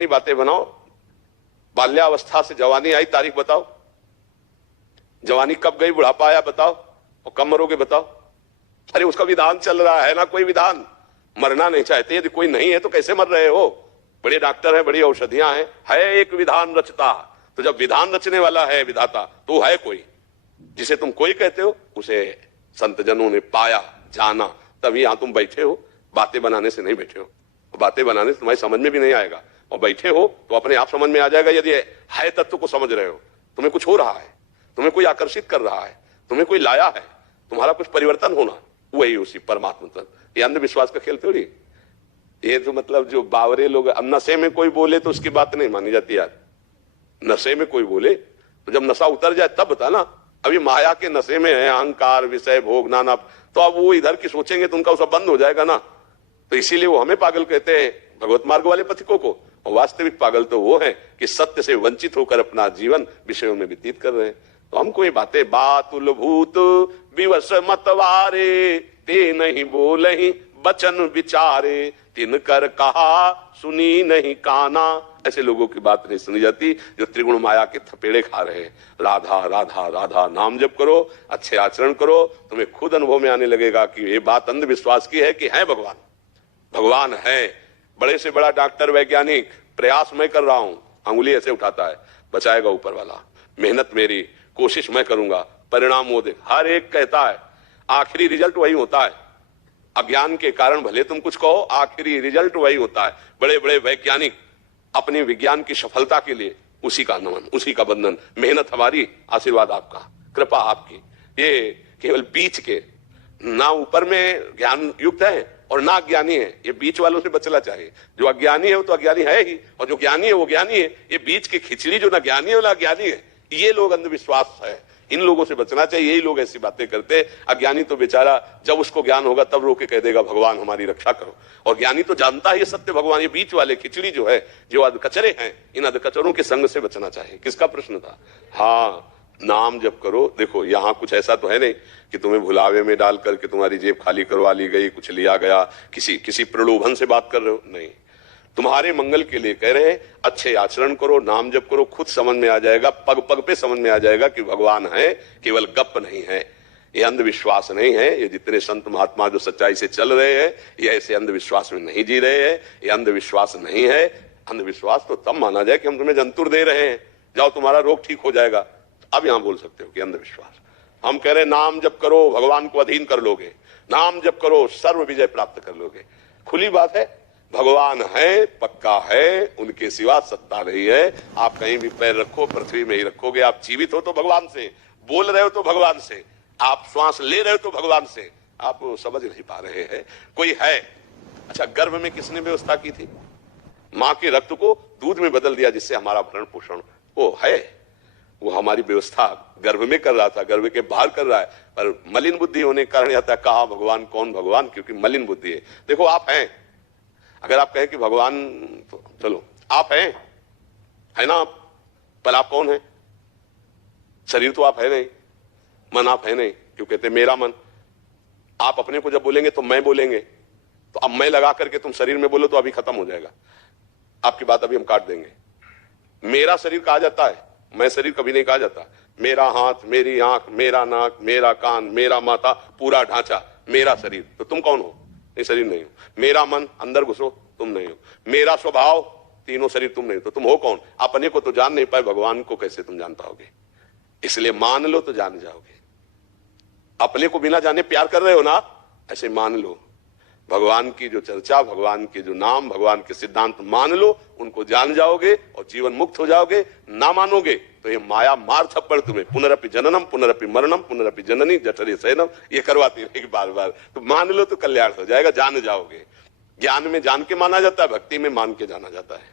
बातें बनाओ। बाल्यावस्था से जवानी आई, तारीख बताओ। जवानी कब गई, बुढ़ापा आया बताओ, और कब मरोगे बताओ। अरे उसका विधान चल रहा है ना, कोई विधान। मरना नहीं चाहते, यदि कोई नहीं है तो कैसे मर रहे हो? बड़े डॉक्टर हैं, बड़ी औषधियां हैं, है एक विधान रचता। तो जब विधान रचने वाला है विधाता, तो है कोई। जिसे तुम कोई कहते हो उसे संत जनों ने पाया, जाना, तभी यहां तुम बैठे हो। बातें बनाने से नहीं बैठे हो, बातें बनाने से तुम्हारी समझ में भी नहीं आएगा। और बैठे हो तो अपने आप समझ में आ जाएगा। यदि है तत्व को समझ रहे हो, तुम्हें कुछ हो रहा है, तुम्हें कोई आकर्षित कर रहा है, तुम्हें कोई लाया है, तुम्हारा कुछ परिवर्तन होना, वही उसी परमात्मा तत्व। ये अंधविश्वास का खेल थोड़ी। ये तो मतलब जो बावरे लोग, अब नशे में कोई बोले तो उसकी बात नहीं मानी जाती यार। नशे में कोई बोले तो जब नशा उतर जाए तब बताना। अभी माया के नशे में है, अहंकार, विषय, भोग, नाना, तो अब वो इधर की सोचेंगे तो उनका सब बंद हो जाएगा ना। तो इसीलिए वो हमें पागल कहते हैं, भगवत मार्ग वाले पथिकों को। और वास्तविक पागल तो वो है कि सत्य से वंचित होकर अपना जीवन विषयों में व्यतीत कर रहे हैं। तो हमको ये बातें बातुल भूत विवश मतवारे, ते नहीं बोलहि बचन विचारे, तिन कर कहा सुनी नहीं काना। ऐसे लोगों की बात नहीं सुनी जाती जो त्रिगुण माया के थपेड़े खा रहे हैं। राधा राधा राधा नाम जप करो, अच्छे आचरण करो, तुम्हें खुद अनुभव में आने लगेगा कि ये बात अंधविश्वास की है कि है भगवान। भगवान है। बड़े से बड़ा डॉक्टर, वैज्ञानिक, प्रयास मैं कर रहा हूं, अंगुली ऐसे उठाता है, बचाएगा ऊपर वाला। मेहनत मेरी, कोशिश मैं करूंगा, परिणाम वो दे। हर एक कहता है, आखिरी रिजल्ट वही होता है। अज्ञान के कारण भले तुम कुछ कहो, आखिरी रिजल्ट वही होता है। बड़े बड़े वैज्ञानिक अपने विज्ञान की सफलता के लिए उसी का नमन, उसी का बंधन। मेहनत हमारी, आशीर्वाद आपका, कृपा आपकी। ये केवल बीच के, ना ऊपर में ज्ञान युक्त है और ना अज्ञानी है, ये बीच वालों से बचना चाहिए। जो अज्ञानी है वो तो अज्ञानी है ही, और जो ज्ञानी है वो ज्ञानी है। ये बीच की खिचड़ी जो ना ज्ञानी है ना अज्ञानी है, ये लोग अंधविश्वास है, इन लोगों से बचना चाहिए। यही लोग ऐसी बातें करते हैं। अज्ञानी तो बेचारा जब उसको ज्ञान होगा तब रो के कह देगा भगवान हमारी रक्षा करो। और ज्ञानी तो जानता है ये सत्य भगवान। ये बीच वाले खिचड़ी जो है, जो अधकचरे हैं, इन अधकचरों के संग से बचना चाहिए। किसका प्रश्न था? हाँ, नाम जप करो। देखो यहां कुछ ऐसा तो है नहीं कि तुम्हें भुलावे में डाल करके तुम्हारी जेब खाली करवा ली गई, कुछ लिया गया, किसी प्रलोभन से बात कर रहे हो, नहीं। तुम्हारे मंगल के लिए कह रहे हैं, अच्छे आचरण करो, नाम जप करो, खुद समझ में आ जाएगा, पग पग पे समझ में आ जाएगा कि भगवान है, केवल गप नहीं है। ये अंधविश्वास नहीं है। ये जितने संत महात्मा जो सच्चाई से चल रहे हैं, ये ऐसे अंधविश्वास में नहीं जी रहे हैं। ये अंधविश्वास नहीं है। अंधविश्वास तो तब माना जाए कि हम तुम्हें जंतुर दे रहे हैं, जाओ तुम्हारा रोग ठीक हो जाएगा, अब यहां बोल सकते हो कि अंधविश्वास। हम कह रहे हैं नाम जप करो, भगवान को अधीन कर लोगे। नाम जप करो, सर्व विजय प्राप्त कर लोगे। खुली बात है, भगवान है, पक्का है, उनके सिवा सत्ता नहीं है। आप कहीं भी पैर रखो, पृथ्वी में ही रखोगे। आप जीवित हो तो भगवान से, बोल रहे हो तो भगवान से, आप श्वास ले रहे हो तो भगवान से। आप समझ नहीं पा रहे हैं, कोई है। अच्छा, गर्भ में किसने व्यवस्था की थी? मां के रक्त को दूध में बदल दिया, जिससे हमारा भरण पोषण वो है। वो हमारी व्यवस्था गर्भ में कर रहा था, गर्भ के बाहर कर रहा है। पर मलिन बुद्धि होने के कारण आता कहा भगवान, कौन भगवान, क्योंकि मलिन बुद्धि है। देखो आप हैं, अगर आप कहें कि भगवान, तो चलो आप हैं, है ना आप, पर आप कौन है? शरीर तो आप है नहीं, मन आप है नहीं। क्यों कहते मेरा मन? आप अपने को जब बोलेंगे तो मैं बोलेंगे, तो अब मैं लगा करके तुम शरीर में बोलो तो अभी खत्म हो जाएगा आपकी बात, अभी हम काट देंगे। मेरा शरीर कहा जाता है, मैं शरीर कभी नहीं कहा जाता। मेरा हाथ, मेरी आंख, मेरा नाक, मेरा कान, मेरा माथा, पूरा ढांचा मेरा शरीर। तो तुम कौन हो? ये शरीर नहीं हो। मेरा मन, अंदर घुसो, तुम नहीं हो। मेरा स्वभाव, तीनों शरीर तुम नहीं हो। तो तुम हो कौन? अपने को तो जान नहीं पाए, भगवान को कैसे तुम जान पाओगे? इसलिए मान लो तो जान जाओगे। अपने को बिना जाने प्यार कर रहे हो ना, ऐसे मान लो। भगवान की जो चर्चा, भगवान के जो नाम, भगवान के सिद्धांत मान लो, उनको जान जाओगे और जीवन मुक्त हो जाओगे। ना मानोगे तो ये माया मार थप्पड़ तुम्हें पुनरपि जननम पुनरपि मरणम पुनरपि जननी जठरे शयनम, ये करवाती रहेगी बार बार। तो मान लो तो कल्याण हो जाएगा, जान जाओगे। ज्ञान में जान के माना जाता है, भक्ति में मान के जाना जाता है।